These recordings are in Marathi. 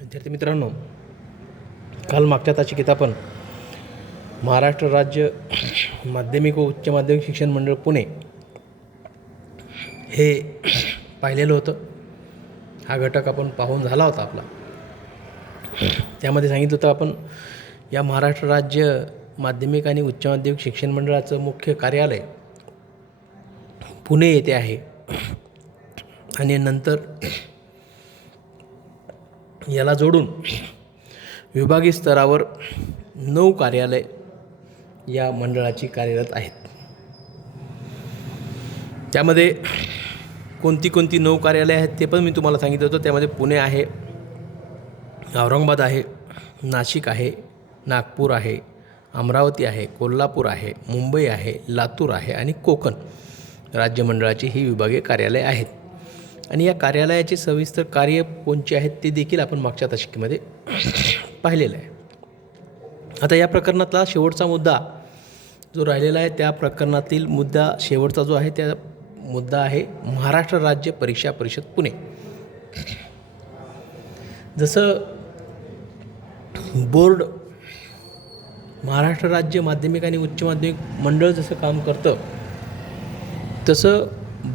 विद्यार्थी मित्रांनो, काल मागच्या तासिकेत आपण महाराष्ट्र राज्य माध्यमिक व उच्च माध्यमिक शिक्षण मंडळ पुणे हे पाहिलेलं होतं. हा घटक आपण पाहून झाला होता आपला. त्यामध्ये सांगितलं होतं आपण या महाराष्ट्र राज्य माध्यमिक आणि उच्च माध्यमिक शिक्षण मंडळाचं मुख्य कार्यालय पुणे येथे आहे आणि नंतर याला जोडून विभागीय स्तरावर 9 कार्यालय या मंडळाची कार्यरत आहेत. त्यामध्ये कोणती 9 कार्यालय आहेत ते पण मी तुम्हाला सांगितलं होतं. त्यामध्ये पुणे आहे, औरंगाबाद आहे, नाशिक आहे, नागपूर आहे, अमरावती आहे, कोल्हापूर आहे, मुंबई आहे, लातूर आहे आणि कोकण राज्य मंडळाची ही विभागीय कार्यालय आहेत. आणि या कार्यालयाचे सविस्तर कार्य कोणते आहेत ते देखील आपण मागच्या तासिकेमध्ये पाहिलेलं आहे. आता या प्रकरणातला शेवटचा मुद्दा जो राहिलेला आहे, त्या प्रकरणातील मुद्दा शेवटचा जो आहे त्या मुद्दा आहे महाराष्ट्र राज्य परीक्षा परिषद पुणे. जसं बोर्ड महाराष्ट्र राज्य माध्यमिक आणि उच्च माध्यमिक मंडळ जसं काम करतं, तसं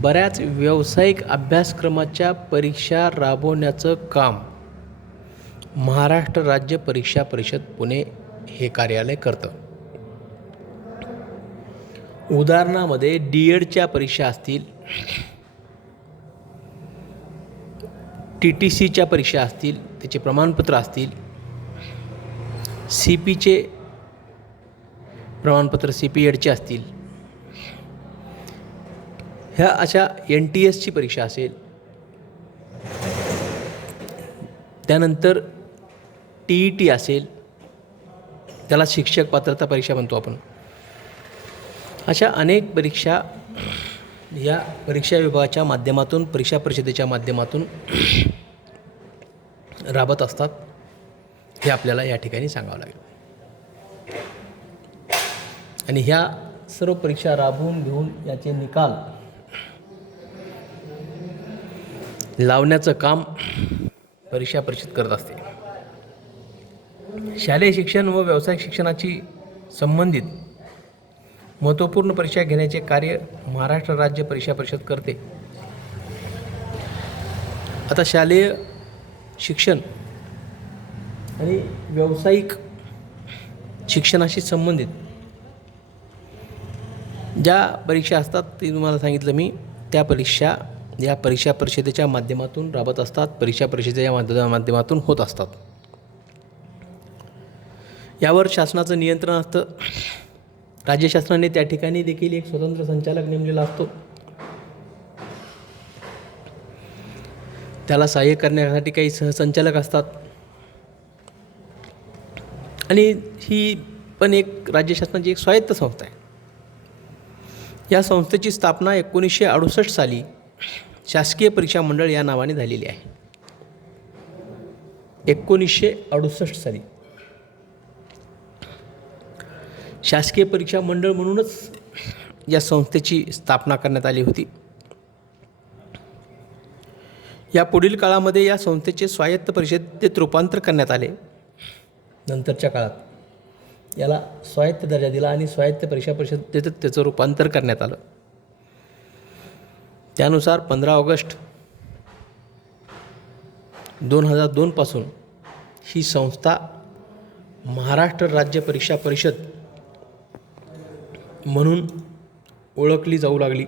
बऱ्याच व्यावसायिक अभ्यासक्रमाच्या परीक्षा राबवण्याचं काम महाराष्ट्र राज्य परीक्षा परिषद पुणे हे कार्यालय करतं. उदाहरणामध्ये DEDच्या परीक्षा असतील, TTCच्या परीक्षा असतील, त्याचे प्रमाणपत्र असतील, CPचे प्रमाणपत्र CPEDचे असतील, ह्या अशा NTSची परीक्षा असेल, त्यानंतर TET असेल, त्याला शिक्षक पात्रता परीक्षा म्हणतो आपण. अशा अनेक परीक्षा या परीक्षा विभागाच्या माध्यमातून परीक्षा परिषदेच्या माध्यमातून राबत असतात. हे आपल्याला या ठिकाणी सांगावं लागेल. आणि ह्या सर्व परीक्षा राबवून घेऊन याचे निकाल लावण्याचं काम परीक्षा परिषद करत असते. शालेय शिक्षण व व्यावसायिक शिक्षणाची संबंधित महत्त्वपूर्ण परीक्षा घेण्याचे कार्य महाराष्ट्र राज्य परीक्षा परिषद करते. आता शालेय शिक्षण आणि व्यावसायिक शिक्षणाशी संबंधित ज्या परीक्षा असतात ती तुम्हाला सांगितलं मी, त्या परीक्षा या परीक्षा परिषदेच्या माध्यमातून राबत असतात, परीक्षा परिषदेच्या माध्यमातून होत असतात. यावर शासनाचं नियंत्रण असतं. राज्य शासनाने त्या ठिकाणी देखील एक स्वतंत्र संचालक नेमलेला असतो. त्याला सहाय्य करण्यासाठी काही सहसंचालक असतात. आणि ही पण एक राज्य शासनाची एक स्वायत्त संस्था आहे. या संस्थेची स्थापना 1968 साली शासकीय परीक्षा मंडळ या नावाने झालेली आहे. 1968 साली शासकीय परीक्षा मंडळ म्हणूनच या संस्थेची स्थापना करण्यात आली होती. या पुढील काळामध्ये या संस्थेचे स्वायत्त परिषदेत रूपांतर करण्यात आले. नंतरच्या काळात याला स्वायत्त दर्जा दिला आणि स्वायत्त परीक्षा परिषदेत त्याचं रूपांतर करण्यात आलं. त्यानुसार 15 ऑगस्ट 2002 पासून ही संस्था महाराष्ट्र राज्य परीक्षा परिषद म्हणून ओळखली जाऊ लागली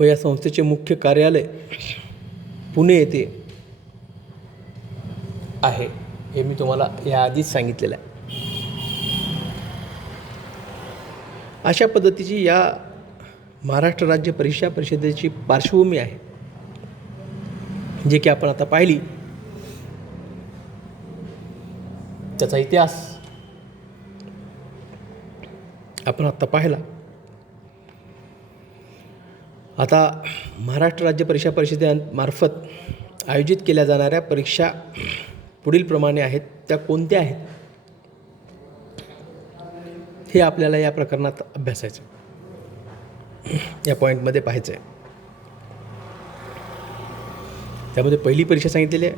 व या संस्थेचे मुख्य कार्यालय पुणे येथे आहे. हे मी तुम्हाला याआधीच सांगितलेलं आहे. अशा पद्धतीची या महाराष्ट्र राज्य परीक्षा परिषदेची पार्श्वभूमी आहे, जे की आपण आता पाहिली. त्याचा इतिहास आपण आत्ता पाहिला. आता महाराष्ट्र राज्य परीक्षा परिषदेमार्फत आयोजित केल्या जाणाऱ्या परीक्षा पुढील प्रमाणे आहेत. त्या कोणत्या आहेत हे आपल्याला या प्रकरणात अभ्यासायचं, या पॉईंटमध्ये पाहायचं आहे. त्यामध्ये पहिली परीक्षा सांगितलेली आहे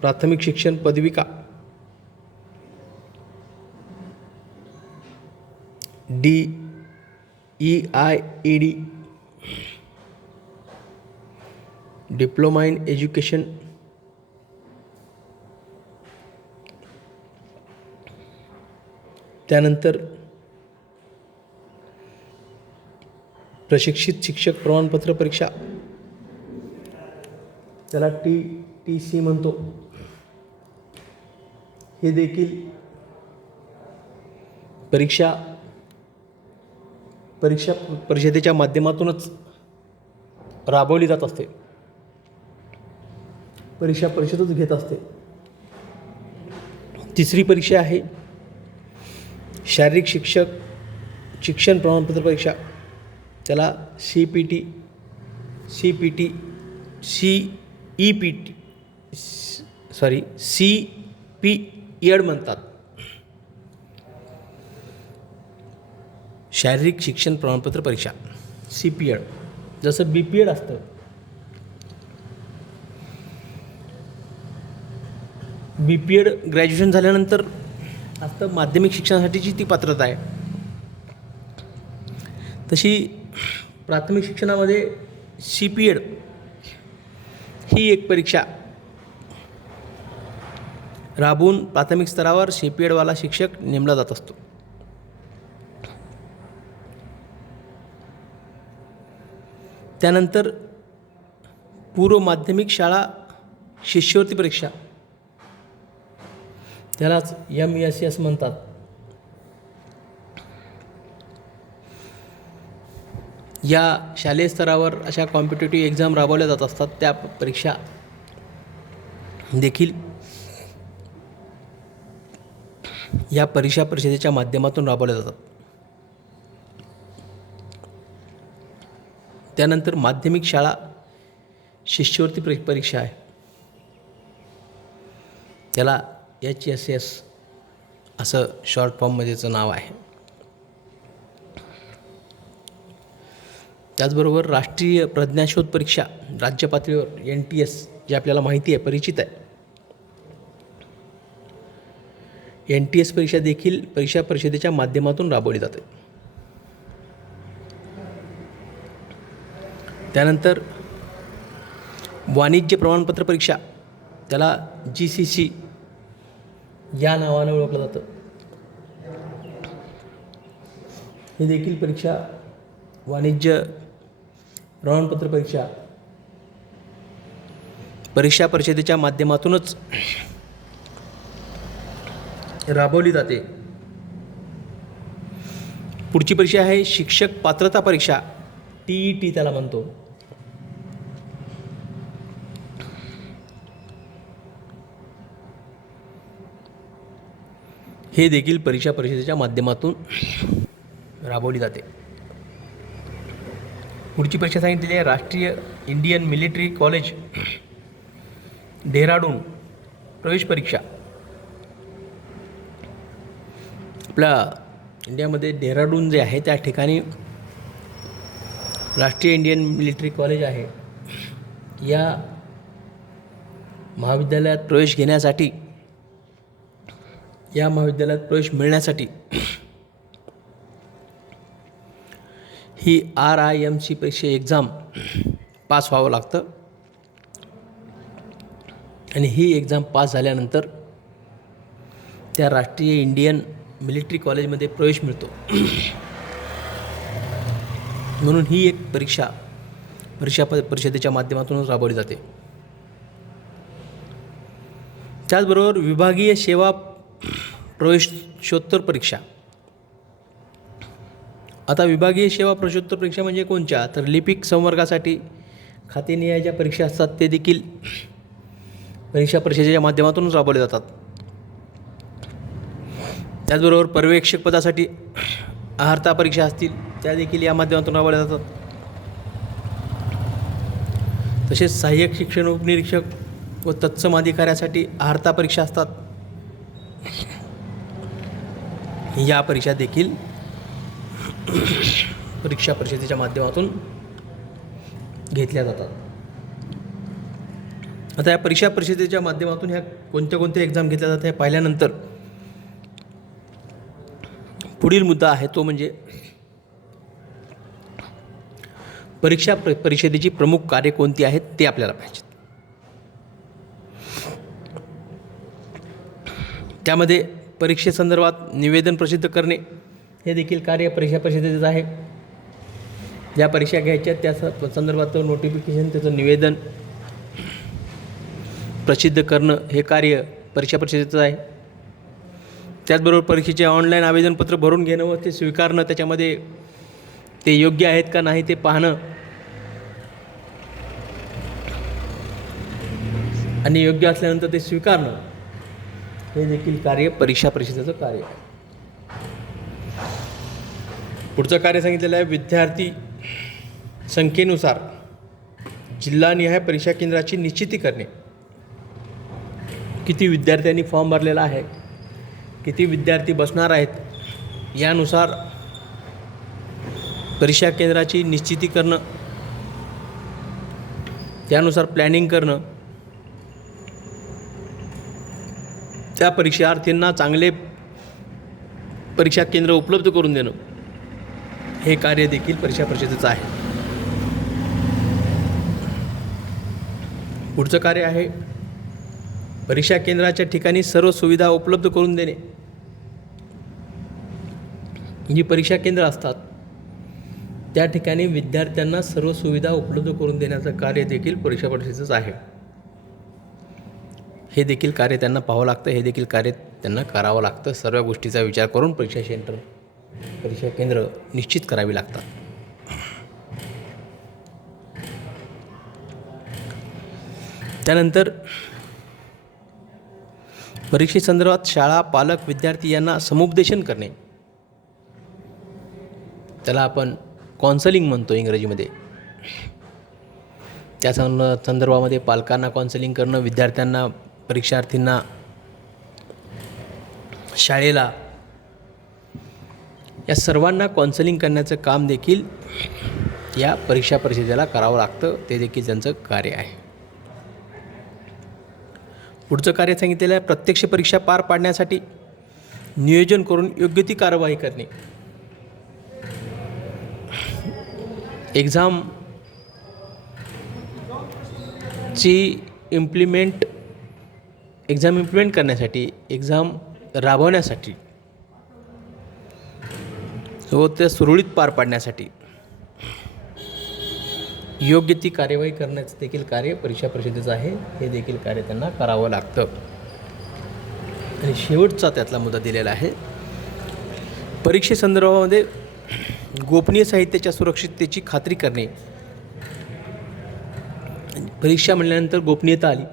प्राथमिक शिक्षण पदविका DEIED, डिप्लोमा इन एज्युकेशन, त्यानंतर प्रशिक्षित शिक्षक प्रमाणपत्र परीक्षा, त्याला TTC म्हणतो, हे देखील परीक्षा परिषदेच्या माध्यमातूनच राबवली जात असते, परीक्षा परिषदच घेत असते. तिसरी परीक्षा आहे शारीरिक शिक्षण प्रमाणपत्र परीक्षा, त्याला CPT, CPED म्हणतात. शारीरिक शिक्षण प्रमाणपत्र परीक्षा CPED, जसं BPED असतं. BPED ग्रॅज्युएशन झाल्यानंतर असतं माध्यमिक शिक्षणासाठीची ती पात्रता आहे. तशी प्राथमिक शिक्षणामध्ये CPED ही एक परीक्षा राबवून प्राथमिक स्तरावर CPEDवाला शिक्षक नेमला जात असतो. त्यानंतर पूर्व माध्यमिक शाळा शिष्यवृत्ती परीक्षा, त्यालाच MSS म्हणतात. या शालेय स्तरावर अशा कॉम्पिटेटिव्ह एक्झाम राबवल्या जात असतात. त्या परीक्षा देखील या परीक्षा परिषदेच्या माध्यमातून राबवल्या जातात. त्यानंतर माध्यमिक शाळा शिष्यवृत्ती परीक्षा आहे, त्याला HSS असं शॉर्ट फॉर्ममध्येचं नाव आहे. त्याचबरोबर राष्ट्रीय प्रज्ञाशोध परीक्षा राज्य पातळीवर NTS, जे आपल्याला माहिती आहे, परिचित आहे. NTS परीक्षा देखील परीक्षा परिषदेच्या माध्यमातून राबवली जाते. त्यानंतर वाणिज्य प्रमाणपत्र परीक्षा, त्याला GCC या नावानं ओळखलं जातं. ही देखील परीक्षा वाणिज्य प्रमाणपत्र परीक्षा परिषदेच्या माध्यमातूनच राबवली जाते. पुढची परीक्षा आहे शिक्षक पात्रता परीक्षा, TET त्याला म्हणतो. हे देखील परीक्षा परिषदेच्या माध्यमातून राबवली जाते. पुढची परीक्षा सांगितलेली आहे राष्ट्रीय इंडियन मिलिटरी कॉलेज डेहराडून प्रवेश परीक्षा. आपल्या इंडियामध्ये डेहराडून जे आहे त्या ठिकाणी राष्ट्रीय इंडियन मिलिटरी कॉलेज आहे. या महाविद्यालयात प्रवेश घेण्यासाठी, या महाविद्यालयात प्रवेश मिळण्यासाठी ही RIMC परीक्षा एक्झाम पास व्हावं लागतं. आणि ही एक्झाम पास झाल्यानंतर त्या राष्ट्रीय इंडियन मिलिटरी कॉलेजमध्ये प्रवेश मिळतो. म्हणून ही एक परीक्षा परिषदेच्या माध्यमातूनच राबवली जाते. त्याचबरोबर विभागीय सेवा प्रवेशोत्तर परीक्षा. आता विभागीय सेवा प्रवेशोत्तर परीक्षा म्हणजे कोणत्या, तर लिपिक संवर्गासाठी खातेनिहाय ज्या परीक्षा असतात ते देखील परीक्षा परिषदेच्या माध्यमातूनच राबवले जातात. त्याचबरोबर पर्यवेक्षक पदासाठी आहारता परीक्षा असतील त्या देखील या माध्यमातून राबवल्या जातात. तसेच सहाय्यक शिक्षण उपनिरीक्षक व तत्सम अधिकाऱ्यासाठी आहारता परीक्षा असतात. या परीक्षा देखील परीक्षा परिषदेच्या माध्यमातून घेतल्या जातात. आता या परीक्षा परिषदेच्या माध्यमातून ह्या कोणत्या कोणत्या एक्झाम घेतल्या जातात हे पाहिल्यानंतर पुढील मुद्दा आहे तो म्हणजे परिषदेची प्रमुख कार्य कोणती आहेत ते आपल्याला पाहिजे. त्यामध्ये परीक्षेसंदर्भात निवेदन प्रसिद्ध करणे हे देखील कार्य परीक्षा परिषदेचं आहे. ज्या परीक्षा घ्यायच्या त्या संदर्भात नोटिफिकेशन, त्याचं निवेदन प्रसिद्ध करणं हे कार्य परीक्षा परिषदेचं आहे. त्याचबरोबर परीक्षेचे ऑनलाईन आवेदनपत्र भरून घेणं व ते स्वीकारणं, त्याच्यामध्ये ते योग्य आहेत का नाही ते पाहणं आणि योग्य असल्यानंतर ते स्वीकारणं हे देखील कार्य परीक्षा परिषदेचं कार्य आहे. पुढचं कार्य सांगितलेलं आहे विद्यार्थी संख्येनुसार जिल्हानिहाय परीक्षा केंद्राची निश्चिती करणे. किती विद्यार्थ्यांनी फॉर्म भरलेला आहे, किती विद्यार्थी बसणार आहेत, यानुसार परीक्षा केंद्राची निश्चिती करणं, त्यानुसार प्लॅनिंग करणं, त्या परीक्षार्थींना चांगले परीक्षा केंद्र उपलब्ध करून देणं हे कार्य देखील परीक्षा परिषदेचं आहे. पुढचं कार्य आहे परीक्षा केंद्राच्या ठिकाणी सर्व सुविधा उपलब्ध करून देणे. जी परीक्षा केंद्र असतात त्या ठिकाणी विद्यार्थ्यांना सर्व सुविधा उपलब्ध करून देण्याचं कार्य देखील परीक्षा परिषदेचं आहे. हे देखील कार्य त्यांना पाहावं लागतं, हे देखील कार्य त्यांना करावं लागतं. सर्व गोष्टीचा विचार करून परीक्षा केंद्र निश्चित करावी लागतात. त्यानंतर परीक्षेसंदर्भात शाळा, पालक, विद्यार्थी यांना समुपदेशन करणे, त्याला आपण काउन्सलिंग म्हणतो इंग्रजीमध्ये. त्या संदर्भामध्ये पालकांना काउन्सलिंग करणं, विद्यार्थ्यांना, परीक्षार्थींना, शाळेला, या सर्वांना काउन्सलिंग करण्याचं काम देखील या परीक्षा परिषदेला करावं लागतं. ते देखील त्यांचं कार्य आहे. पुढचं कार्य सांगितलेलं आहे प्रत्यक्ष परीक्षा पार पाडण्यासाठी नियोजन करून योग्य ती कारवाई करणे. एक्झाम इम्प्लिमेंट करण्यासाठी, एक्झाम राबवण्यासाठी व ते सुरळीत पार पाडण्यासाठी योग्य ती कार्यवाही करण्याचं देखील कार्य परीक्षा परिषदेचं आहे. हे देखील कार्य त्यांना करावं लागतं. आणि शेवटचा त्यातला मुद्दा दिलेला आहे परीक्षेसंदर्भामध्ये गोपनीय साहित्याच्या सुरक्षिततेची खात्री करणे. परीक्षा म्हणल्यानंतर गोपनीयता आली,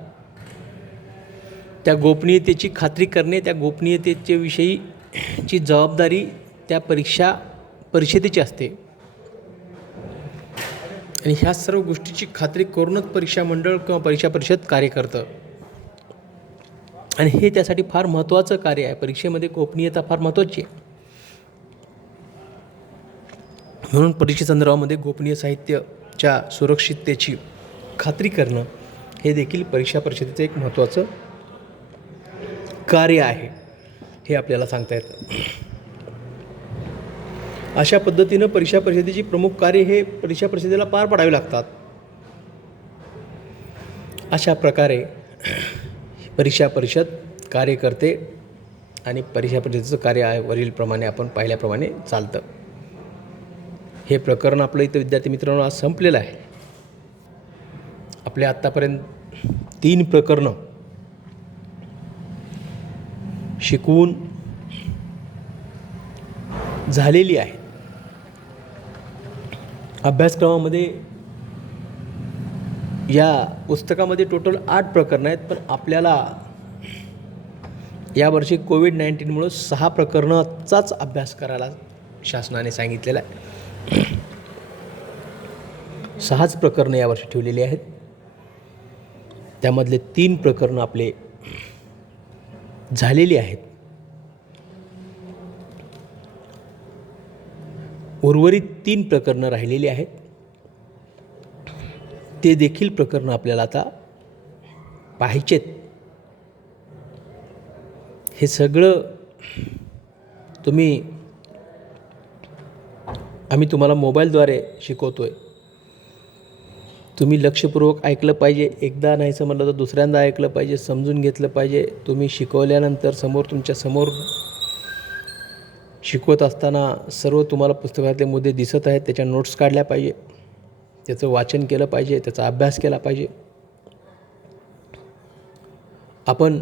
त्या गोपनीयतेची खात्री करणे, त्या गोपनीयतेच्या विषयीची जबाबदारी त्या परीक्षा परिषदेची असते. आणि ह्या सर्व गोष्टीची खात्री करूनच परीक्षा मंडळ किंवा परीक्षा परिषद कार्य करतं. आणि हे त्यासाठी फार महत्त्वाचं कार्य आहे. परीक्षेमध्ये गोपनीयता फार महत्त्वाची आहे. म्हणून परीक्षेसंदर्भामध्ये गोपनीय साहित्याच्या सुरक्षिततेची खात्री करणं हे देखील परीक्षा परिषदेचं एक महत्त्वाचं कार्य आहे, हे आपल्याला सांगता येतं. अशा पद्धतीनं परीक्षा परिषदेची प्रमुख कार्य हे परीक्षा परिषदेला पार पाडावी लागतात. अशा प्रकारे परीक्षा परिषद कार्य करते आणि परीक्षा परिषदेचं कार्य वरीलप्रमाणे आपण पाहिल्याप्रमाणे चालतं. हे प्रकरण आपलं इथं विद्यार्थी मित्रांनो आज संपलेलं आहे. आपल्या आत्तापर्यंत 3 प्रकरणं शिकवून झालेली आहेत. अभ्यासक्रमामध्ये या पुस्तकामध्ये टोटल 8 प्रकरणं आहेत, पण आपल्याला यावर्षी कोविड-19मुळं 6 प्रकरणाचाच अभ्यास करायला शासनाने सांगितलेला आहे. 6च प्रकरणं यावर्षी ठेवलेली आहेत. त्यामधले 3 प्रकरणं आपले झालेली आहेत. उर्वरित 3 प्रकरणं राहिलेली आहेत. ते देखील प्रकरणं आपल्याला आता पाहिजेत हे सगळं आम्ही तुम्हाला मोबाईलद्वारे शिकवतो आहे. तुम्ही लक्षपूर्वक ऐकलं पाहिजे. एकदा नाहीचं म्हटलं तर दुसऱ्यांदा ऐकलं पाहिजे, समजून घेतलं पाहिजे. तुम्ही शिकवल्यानंतर तुमच्यासमोर शिकवत असताना सर्व तुम्हाला पुस्तकातले मुद्दे दिसत आहेत, त्याच्या नोट्स काढल्या पाहिजे, त्याचं वाचन केलं पाहिजे, त्याचा अभ्यास केला पाहिजे. आपण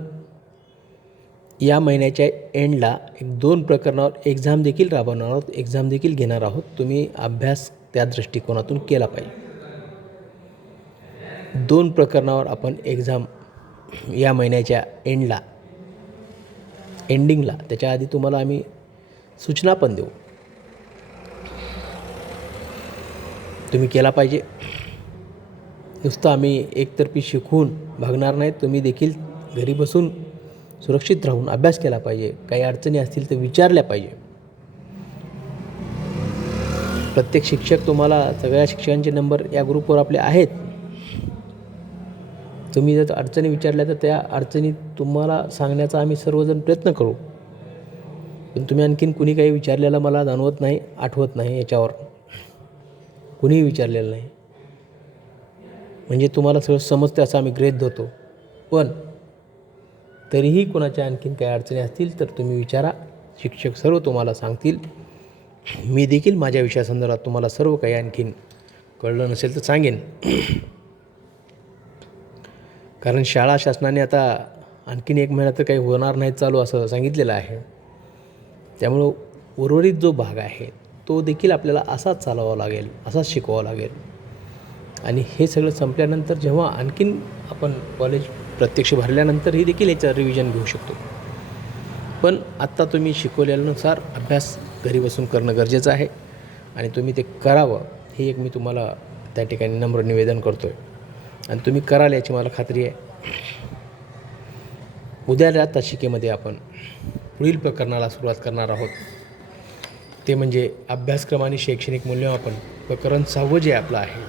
या महिन्याच्या एंडला 2 प्रकरणावर एक्झाम देखील राबवणार आहोत, एक्झाम देखील घेणार आहोत. तुम्ही अभ्यास त्या दृष्टिकोनातून केला पाहिजे. 2 प्रकरणावर आपण एक्झाम या महिन्याच्या एंडिंगला त्याच्या आधी तुम्हाला आम्ही सूचना पण देऊ. तुम्ही केला पाहिजे. नुसतं आम्ही एकतर्फी शिकवून भागणार नाहीत. तुम्ही देखील घरी बसून सुरक्षित राहून अभ्यास केला पाहिजे. काही अडचणी असतील तर विचारल्या पाहिजे. प्रत्येक शिक्षक तुम्हाला सगळ्या शिक्षकांचे नंबर या ग्रुपवर आपले आहेत. तुम्ही जर अडचणी विचारल्या तर त्या अडचणी तुम्हाला सांगण्याचा आम्ही सर्वजण प्रयत्न करू. पण तुम्ही आणखीन कुणी काही विचारलेलं मला जाणवत नाही, आठवत नाही. याच्यावर कुणीही विचारलेलं नाही म्हणजे तुम्हाला सगळं समजते असं आम्ही गृहीत धरतो. पण तरीही कोणाच्या आणखीन काही अडचणी असतील तर तुम्ही विचारा. शिक्षक सर्व तुम्हाला सांगतील. मी देखील माझ्या विषयासंदर्भात तुम्हाला सर्व काही आणखीन कळलं नसेल तर सांगेन. कारण शासनाने आता आणखीन 1 महिना तर काही होणार नाही चालू असं सांगितलेलं आहे. त्यामुळं उर्वरित जो भाग आहे तो देखील आपल्याला असाच चालवावा लागेल, असाच शिकवावा लागेल. आणि हे सगळं संपल्यानंतर जेव्हा आणखीन आपण कॉलेज प्रत्यक्ष भरल्यानंतरही देखील याचं रिव्हिजन घेऊ शकतो. पण आत्ता तुम्ही शिकवलेल्यानुसार अभ्यास घरी बसून करणं गरजेचं आहे आणि तुम्ही ते करावं हे एक मी तुम्हाला त्या ठिकाणी नम्र निवेदन करतो आहे. आणि तुम्ही कराल याची मला खात्री आहे. उद्याच्या तासिकेमध्ये आपण पुढील प्रकरणाला सुरुवात करणार आहोत. ते म्हणजे अभ्यासक्रम आणि शैक्षणिक मूल्यमापन प्रकरण 6 जे आपलं आहे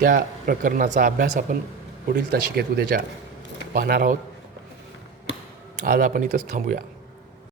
त्या प्रकरणाचा अभ्यास आपण पुढील तासिकेत उद्याच्या पाहणार आहोत. आज आपण इथंच थांबूया.